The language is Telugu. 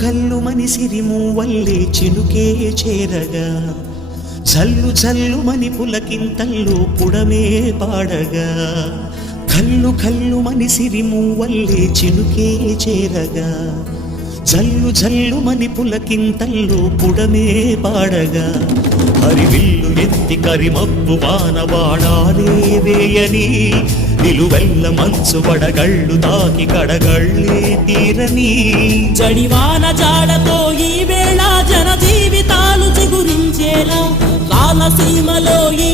కల్లు మని సిరిమూవల్లే చినుకే చేరగా జల్లు జల్లు మని పులకింతల్లో పుడమే పాడగా కల్లు కల్లు మని సిరిమూవల్లే చినుకే చేరగా జల్లు జల్లు మని పులకింతల్లో పుడమే పాడగా హరివిల్లు ఎత్తి కరిమబ్బు వానవాడాలే వేయని నిలువెల్ల మంచు వడగళ్ళు తాకి కడగళ్ళే తీరని జడివాన జాడతో ఈ వేళ జన జీవితాలు చిగురించేలా రాలసీమలో ఈ